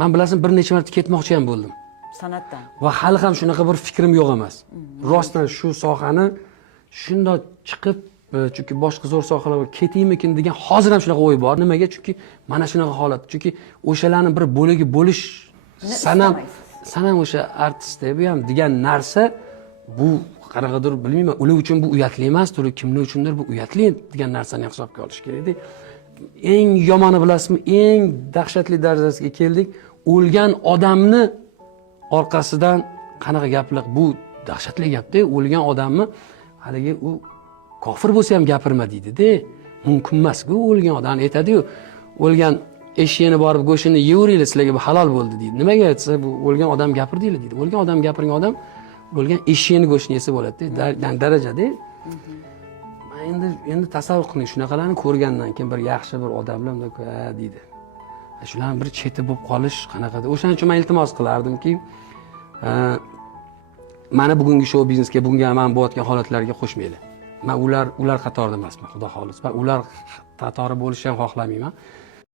Men bilasan bir necha marta ketmoqchi ham bo'ldim. San'atdan. Va hali ham shunaqa bir fikrim yo'q emas. Rostdan shu sohani shundoq chiqib, chunki boshqa zo'r sohalarga ketaymikin degan hozir ham shunaqa o'y bor. Nimaga? Chunki mana shunaqa holat. Chunki o'shalarning bir bo'ligi bo'lish sanam o'sha artist bu ham degan narsa bu qanaqadir bilmayman, ular uchun bu uyatli emasdir, kimlar uchundir bu uyatli degan narsani hisobga olish kerak-da. Eng yomoni bilasizmi, eng dahshatli darajasiga keldik. O'lgan odamni orqasidan qanaqa gaplar, bu dahshatli gap-da. O'lgan odamni haligi u kofir bo'lsa ham gapirma deydi-da. Mumkin emas-ku, o'lgan odam aytadi-yu, o'lgan eshikni borib go'shini yeyveringlar, sizlarga bu halol bo'ldi deydi. Nimaga aytsa, bu o'lgan odam gapirdinglar deydi. O'lgan odam gapirgan odam o'lgan eshikni go'shini yesa bo'ladi-da, darajada. Endi tasavvur qiling, shunaqalarni ko'rgandan keyin bir yaxshi bir odamlar deydi. Shularning bir cheti bo'lib qolish qanaqadir. O'shaning uchun men iltimos qilardimki, mana bugungi show biznesga, bunga men bo'layotgan holatlarga qo'shmaylar. Men ular qatorida emasman, xudo xolis. Va ular qatori bo'lishni ham xohlamayman.